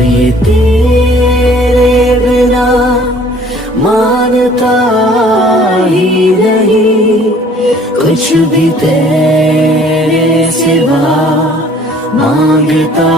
ये तेरे बिना मानता ही नहीं, कुछ भी तेरे सिवा मांगता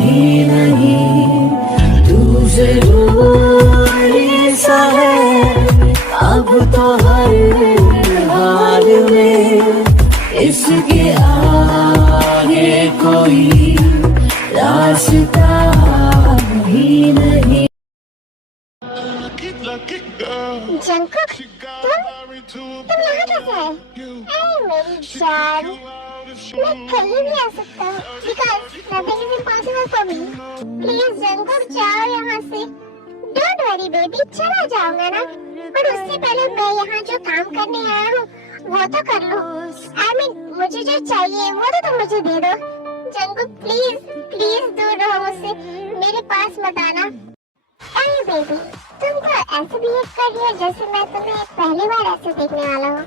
ही नहीं। तू जरूरी सा है अब तो हर हाल में, इसके आगे कोई रास्ता ही नहीं। जंकुक, तुम यहाँ कैसे आए? अरे मेरी जान, मैं कहीं भी आ सकता हूँ because nothing is impossible for me. Please Jungkook जाओ यहाँ से। Don't worry baby, चला जाऊंगा ना। पर उससे पहले मैं यहाँ जो काम करने आया हूँ वो तो कर लो। I mean, मुझे जो चाहिए वो तो तुम मुझे दे दो। जंकुक प्लीज दूर रहो मुझसे, मेरे पास मत आना। अरे बेबी, तुम तो ऐसे बिहेव कर रही हो जैसे मैं तुम्हें पहली बार ऐसे देखने वाला हूँ।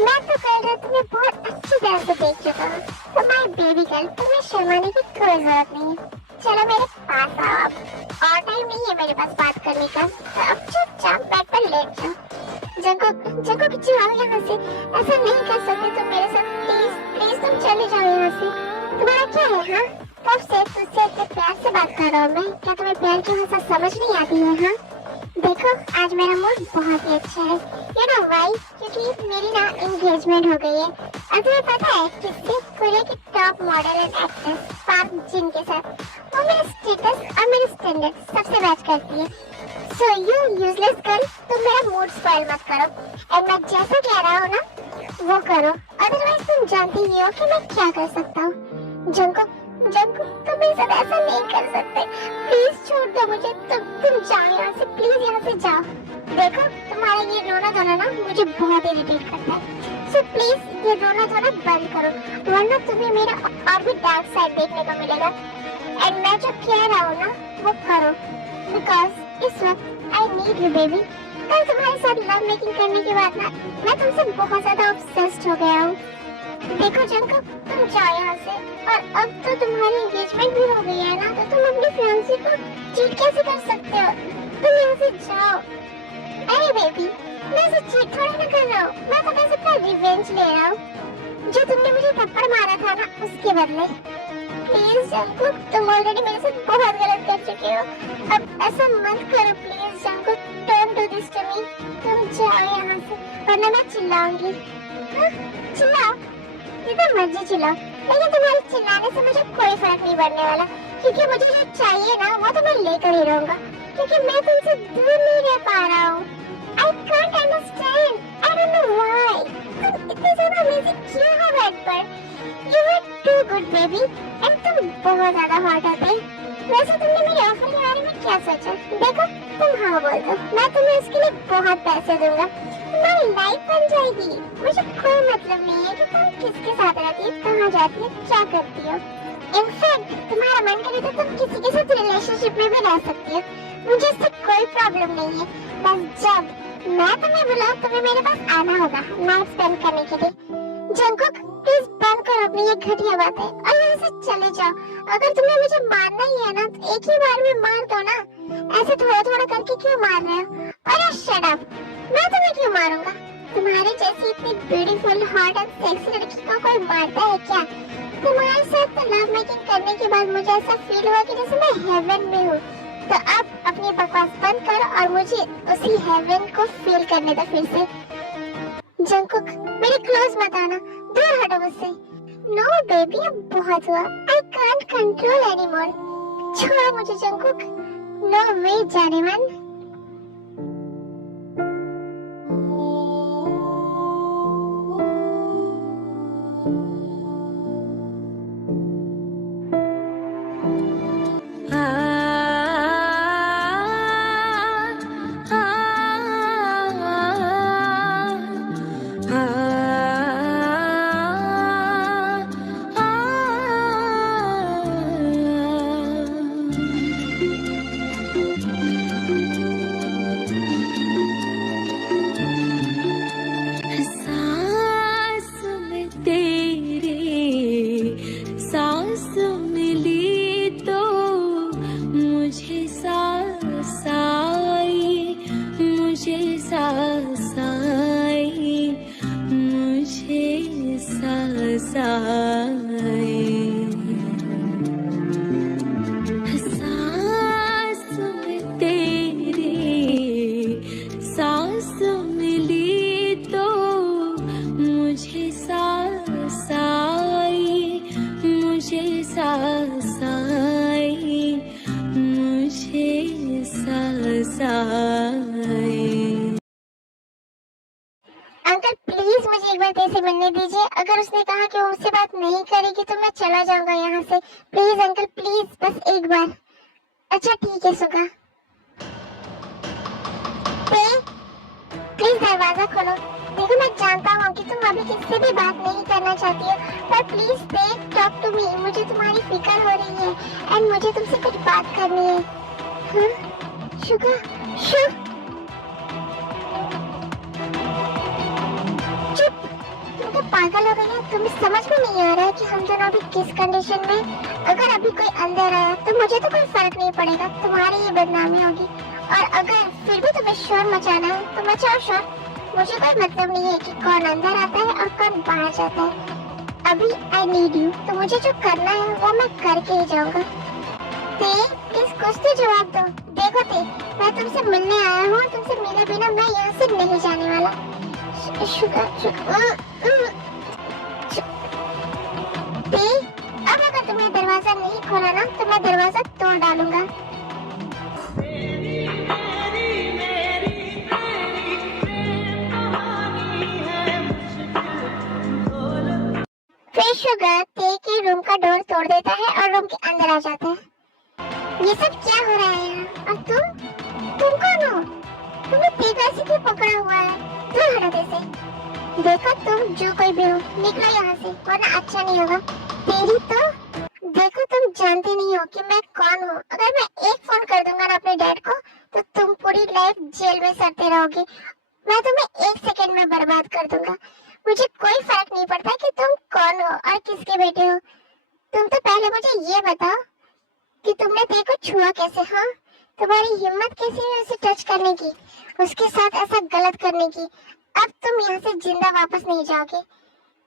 मैं तो कल रात तुम्हें बहुत अच्छी तरह से देख चुका हूँ। तो माय बेबी गर्ल, तुम्हें शर्माने की कोई जरूरत नहीं है। चलो मेरे पास आओ अब, और टाइम नहीं है मेरे पास बात करने का। तो अब चुपचाप बेड पर लेट जाओ। जंकुक जाओ यहाँ से, ऐसा नहीं कर सकते तुम मेरे साथ। प्लीज तुम चले जाओ यहाँ से। तुम्हारा क्या है हाँ? कब से तुझसे इतने प्यार से बात कर रहा हूँ मैं। क्या तुम्हें प्यार की भाषा समझ नहीं आती है हाँ? देखो आज मेरा मूड बहुत ही अच्छा है। You know why? क्योंकि मेरी ना एंगेजमेंट हो गई है। और तुम्हें पता है किससे? कोरिया की top model and actress Park Jin के साथ। वो मेरे स्टेटस और मेरे स्टैंडर्ड सबसे मैच करती है। सो यू यूजलेस गर्ल, तुम मेरा मूड स्पॉइल मत करो। एंड मैं जैसा कह रहा हूँ ना वो करो, अदरवाइज तुम जानती ही हो कि मैं क्या कर सकता हूँ। जंकुक तुम मेरे साथ ऐसा नहीं कर सकते। प्लीज छोड़ दो मुझे। तुम जाओ यहाँ से, प्लीज यहाँ से जाओ। देखो तुम्हारा ये रोना धोना ना मुझे बहुत इरिटेट करता है। सो प्लीज ये रोना धोना बंद करो, वरना तुम्हें मेरा और भी डार्क साइड देखने को मिलेगा। एंड मैं जो कह रहा हूँ ना वो करो, बिकॉज इस वक्त आई नीड यू बेबी। कल तुम्हारे साथ लव मेकिंग करने के बाद ना मैं तुमसे बहुत ज्यादा ऑब्सेस्ड हो गया हूँ। देखो जंकुक, तुम जाओ यहाँ से। और अब तो तुम्हारी एंगेजमेंट भी हो गई है ना, तो तुम अपनी फियांसी को चीट कैसे कर सकते हो? तुम यहाँ से जाओ। अरे बेबी, मैं इसे चीट थोड़ी ना कर रहा हूँ, मैं तो बस अपना रिवेंज ले रहा हूँ जो तुमने मुझे थप्पड़ मारा था ना उसके बदले। प्लीज जंकुक, तुम ऑलरेडी मेरे साथ बहुत गलत कर चुके हो। अब ऐसा मत करो please Jungkook, don't do this to me. तुम जाओ यहाँ से वरना मैं चिल्लाऊंगी। चिल्लाओ जितना मर्जी चिल्लाओ, लेकिन तुम्हारे चिल्लाने से मुझे कोई फर्क नहीं पड़ने वाला, क्योंकि मुझे जो चाहिए ना वो तो मैं लेकर ही रहूंगा, क्योंकि मैं तुमसे दूर नहीं रह पा रहा हूँ। I can't understand. I don't know why. तुम इतने ज्यादा अमेजिंग क्यों हो बेड पर? You were too good baby. and तुम बहुत ज्यादा हॉट होते। वैसे तुमने मेरे ऑफर के बारे में क्या सोचा? देखो तुम हाँ बोल दो, मैं तुम्हें उसके लिए बहुत पैसे दूंगा, तुम्हारी लाइफ बन जाएगी। मुझे कोई मतलब नहीं है कि तुम किसके साथ रहती है, कहाँ जाती है, क्या करती हो। इनफैक्ट तुम्हारा मन करे तो तुम किसी के साथ रिलेशनशिप में भी रह सकती हो, मुझे इससे कोई प्रॉब्लम नहीं है। बस जब मैं तुम्हें बुलाऊं तुम्हें मेरे पास आना होगा नाइट स्पेंड करने के लिए। जंकुक प्लीज बंद करो अपनी ये घटिया बातें और यहाँ से चले जाओ। अगर तुम्हें मुझे मारना ही है ना तो एक ही बार में मार दो ना, ऐसे थोड़ा थोड़ा करके क्यों मार रहे हो? अरे शट अप, मैं तुम्हें क्यों मारूंगा? तुम्हारे जैसी इतनी ब्यूटीफुल हॉट एंड सेक्सी लड़की को कोई मारता है क्या? तुम्हारे साथ तो लव मेकिंग करने के बाद मुझे ऐसा फील हुआ कि जैसे मैं हेवन में हूँ। तो अब अपनी बकवास बंद करो और मुझे उसी हेवन को फील करने दो फिर से। जंकुक मेरे क्लोज मत आना, दूर हटो मुझसे। नो बेबी अब बहुत हुआ, आई कांट कंट्रोल एनीमोर। छोड़ो मुझे जंकुक। नो वे जाने मन। सांस में तेरी सांस मिली तो मुझे सांस आई, मुझे सांस आई, मुझे सांस आई। अंकल प्लीज मुझे एक बार कैसे मिलने दीजिए। अगर उसने कहा कि वो मुझसे बात नहीं करेगी तो मैं चला जाऊंगा यहाँ से। प्लीज अंकल प्लीज, बस एक बार। अच्छा ठीक है सुगा। प्लीज दरवाजा खोलो। देखो मैं जानता हूँ कि तुम अभी किससे भी बात नहीं करना चाहती हो, पर प्लीज टॉक टू मी। मुझे तुम्हारी फिक्र हो रही है एंड मुझे तुमसे कुछ बात करनी है। हाँ शुगा चुप, तुम तो पागल हो गई है। तुम्हें समझ में नहीं आ रहा है कि हम दोनों अभी किस कंडीशन में। अगर अभी कोई अंदर आया तो मुझे तो कोई फर्क नहीं पड़ेगा, तुम्हारी ही बदनामी होगी। और अगर फिर भी तुम्हें शोर मचाना है तो मचाओ शोर, मुझे कोई मतलब नहीं है कि कौन अंदर आता है और कौन बाहर जाता है। अभी आई नीड यू, तो मुझे जो करना है वो मैं करके ही जाऊंगा। प्लीज कुछ तो जवाब दो। देखो मैं तुमसे मिलने आया हूँ, तुमसे मिले बिना मैं यहाँ से नहीं जाने वाला। अब अगर तुम्हें दरवाजा नहीं खोला ना तो मैं दरवाजा तोड़ डालूंगा। फिर शुगर ते के रूम का डोर तोड़ देता है और रूम के अंदर आ जाता है। ये सब क्या हो रहा है? और तुम कौन हो? तुम्हें ते कैसे क्यों पकड़ा हुआ है? दूर हटो से। देखो तुम जो कोई भी हो, निकलो यहाँ से वरना अच्छा नहीं होगा। तेरी तो देखो, तुम जानते नहीं हो कि मैं कौन हूँ। अगर मैं एक फोन कर दूंगा ना अपने डैड को तो तुम पूरी लाइफ जेल में सड़ते रहोगे। मैं तुम्हें एक सेकंड में बर्बाद कर दूंगा। मुझे कोई फर्क नहीं पड़ता कि तुम कौन हो और किसके बेटे हो। तुम तो पहले मुझे ये बताओ कि तुमने तेरे को छुआ कैसे? हाँ, तुम्हारी हिम्मत कैसे है उसे टच करने की, उसके साथ ऐसा गलत करने की? अब तुम यहाँ से जिंदा वापस नहीं जाओगे।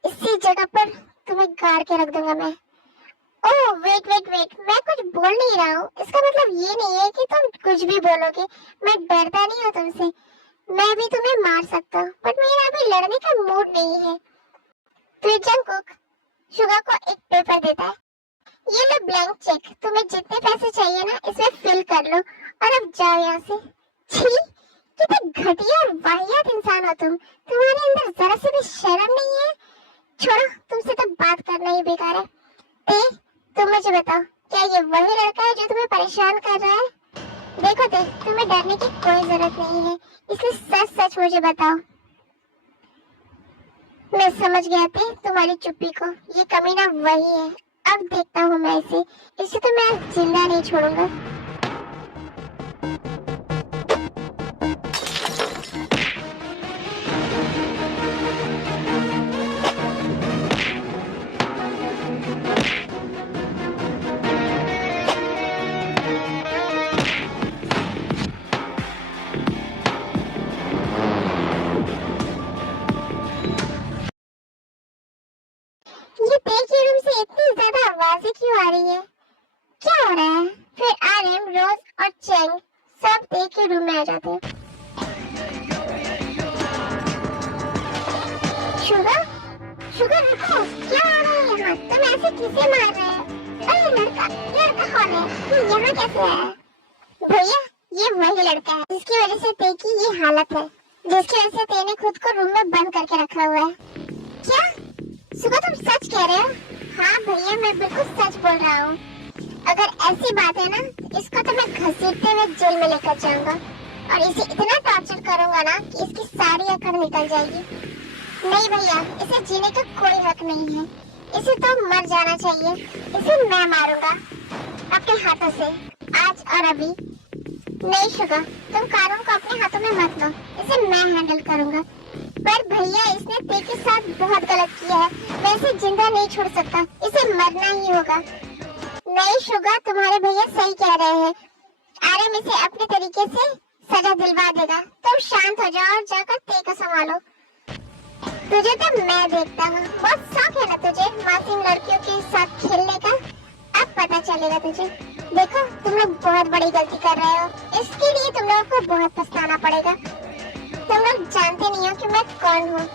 इसी जगह पर तुम्हें गाड़ के रख दूंगा मैं। ओह वेट, मैं कुछ बोल नहीं रहा हूँ। इसका मतलब ये नहीं है कि तुम कुछ भी बोलोगे। मैं डरता नहीं हूँ तुमसे। मैं भी तुम्हें मार सकता हूँ, बट मेरा अभी लड़ने का मूड नहीं है। फिर जंगकुक शुगा को एक पेपर देता है। ये लो ब्लैंक चेक, तुम्हें जितने पैसे चाहिए ना इसमें फिल कर लो और अब जाओ यहाँ से। छी, कितने घटिया और वाहियात इंसान हो तुम। तुम्हारे अंदर जरा से भी शर्म नहीं है। छोड़ो, तुमसे तो बात करना ही बेकार है। तुम मुझे बताओ, क्या ये वही लड़का है जो तुम्हें परेशान कर रहा है? देखो तुम्हें डरने की कोई जरूरत नहीं है, इसलिए सच सच मुझे बताओ। मैं समझ गया थी तुम्हारी चुप्पी को। ये कमीना वही है। अब देखता हूँ मैं इसे तो मैं जिंदा नहीं छोड़ूंगा। ये देखिए रूम से इतनी ज्यादा आवाजें क्यों आ रही है? क्या हो रहा है? फिर आर्यन, रोज और चेंग सब देख के रूम में आ जाते हैं। शुगर रुको, क्या हो रहा है यहाँ? तुम ऐसे किसे मार रहे हो? अरे लड़का कौन है? ये यहाँ कैसे आया? भैया ये वही लड़का है जिसकी वजह से ते की ये हालत है, जिसकी वजह से ते ने खुद को रूम में बंद करके रखा हुआ है। क्या सुगा तुम सच कह रहे हो? हाँ भैया मैं बिल्कुल सच बोल रहा हूँ। अगर ऐसी बात है ना तो इसको तो मैं घसीटते हुए जेल में लेकर जाऊंगा और इसे इतना टॉर्चर करूंगा ना कि इसकी सारी अकड़ निकल जाएगी। नहीं भैया, इसे जीने का कोई हक नहीं है। इसे तो मर जाना चाहिए। इसे मैं मारूंगा अपने हाथों से, आज और अभी। नहीं शुगा, तुम कानून को अपने हाथों में मत लो, इसे मैं हैंडल करूंगा। पर भैया इसने ते के साथ बहुत गलत किया है, मैं इसे जिंदा नहीं छोड़ सकता, इसे मरना ही होगा। नहीं शुगा, तुम्हारे भैया सही कह रहे हैं। आर्यन इसे अपने तरीके से सजा दिलवा देगा। तुम शांत हो जाओ और जाकर ते को संभालो। तुझे तो मैं देखता हूँ, बहुत शौक है ना तुझे मासूम लड़कियों के साथ खेलने का। अब पता चलेगा तुझे। देखो तुम लोग बहुत बड़ी गलती कर रहे हो, इसके लिए तुम लोगों को बहुत पछताना पड़ेगा। तुम लोग जानते नहीं हो कि मैं कौन हूँ।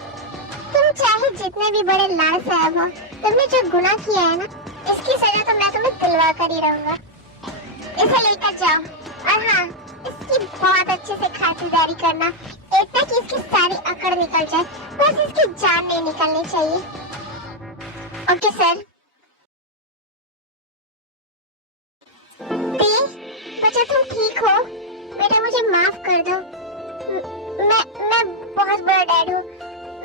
तुम चाहे जितने भी बड़े लाल साहब हो, तुमने जो गुनाह किया है ना, इसकी सजा तो मैं तुम्हें दिलवा कर ही रहूंगा। इसे लेकर जाओ, और हाँ, इसकी बहुत अच्छे से खातिरदारी करना, इतना कि इसकी सारी अकड़ निकल जाए, बस इसकी जान नहीं निकलनी चाहिए। Okay sir. बच्चा तुम ठीक हो? बेटा मुझे माफ कर दो। मैं बहुत बड़ा डैड हूँ।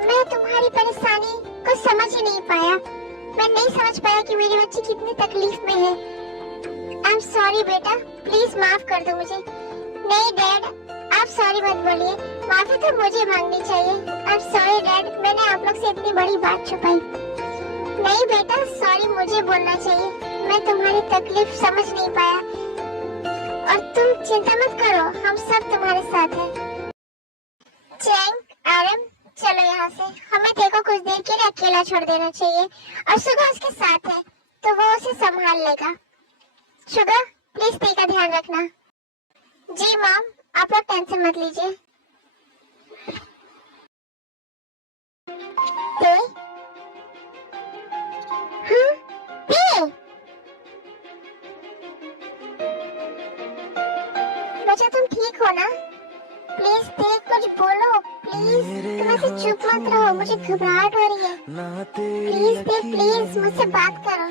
मैं तुम्हारी परेशानी को समझ ही नहीं पाया। मैं नहीं समझ पाया कि मेरी बच्ची कितनी तकलीफ में है। आई एम सॉरी बेटा, प्लीज माफ कर दो मुझे। नहीं डैड, आप सॉरी मत बोलिए, माफी तो मुझे मांगनी चाहिए। आई एम सॉरी डैड, मैंने आप लोग से इतनी बड़ी बात छुपाई। नहीं बेटा, सॉरी मुझे बोलना चाहिए। मैं तुम्हारी तकलीफ समझ नहीं पाया, और तुम चिंता मत करो, हम सब तुम्हारे साथ हैं। चैंग, आरम, चलो यहाँ से। हमें देखो कुछ देर के लिए अकेला छोड़ देना चाहिए, और शुगर उसके साथ है तो वो उसे संभाल लेगा। शुगर प्लीज टी का ध्यान रखना। जी मॉम, आप लोग टेंशन मत लीजिए। बच्चा तुम ठीक हो ना? प्लीज कुछ बोलो, प्लीज। तुम ऐसे चुप मत रहो, मुझे घबराहट हो रही है। प्लीज मुझसे बात करो।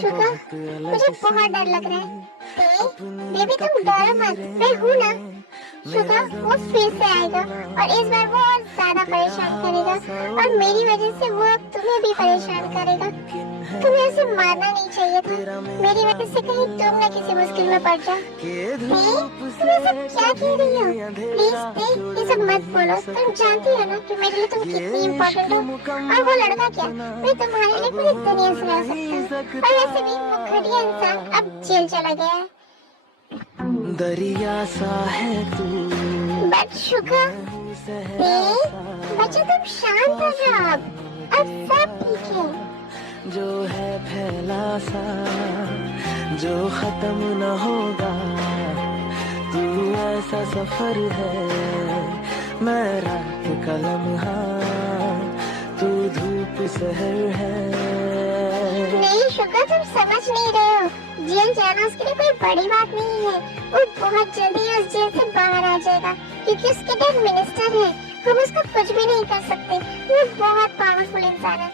शुगर, मुझे बहुत डर लग रहा है। बेबी तुम डरो मत, मैं हूँ ना। शुगर वो फिर से आएगा, और इस बार वो और ज्यादा परेशान करेगा, और मेरी वजह से वो अब तुम्हें भी परेशान करेगा। तुम्हें उसे मारना नहीं चाहिए था। मेरी वजह से कहीं तुम न किसी मुश्किल में पड़ जाओ। तुम ये सब क्या कह रही हो? प्लीज ये सब मत बोलो। तुम जानती हो ना कि मेरे लिए तुम कितनी इम्पोर्टेंट हो, और वो लड़का क्या, मैं तुम्हारे लिए पूरी दुनिया से लड़ सकता हूँ। और वैसे भी वो घटिया इंसान अब जेल चला गया है। दरिया सा है तू, बट शुगर, बच्चा तुम शांत हो जाओ। अब सब ठीक है। जो है फैला सा, जो खत्म न होगा। तू ऐसा सफर है, मैं रात का लम्हा, तू धूप सहर है। नहीं शुगर, तुम समझ नहीं रहे हो। जेल जाना उसके लिए कोई बड़ी बात नहीं है। वो बहुत जल्दी उस जेल से बाहर आ जाएगा, क्योंकि उसके डैड मिनिस्टर है। हम उसको कुछ भी नहीं कर सकते। वो बहुत पावरफुल इंसान है।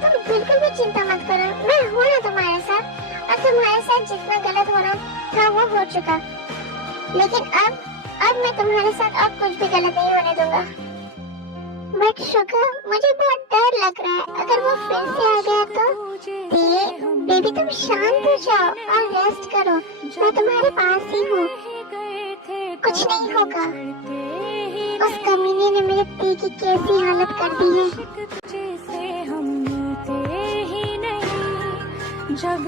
तुम बिल्कुल भी चिंता मत करो, मैं हूँ ना तुम्हारे साथ, और तुम्हारे साथ जितना गलत होना था वो हो चुका। लेकिन अब मैं तुम्हारे साथ अब कुछ भी गलत नहीं होने दूंगा। बट शुगर, मुझे बहुत डर लग रहा है, अगर वो फिर से आ गया तो। बेबी तुम शांत हो जाओ और रेस्ट करो, मैं तुम्हारे पास ही हूँ। कुछ नहीं होगा। उस कमीने ने मेरे पी की कैसी हालत कर दी है। जब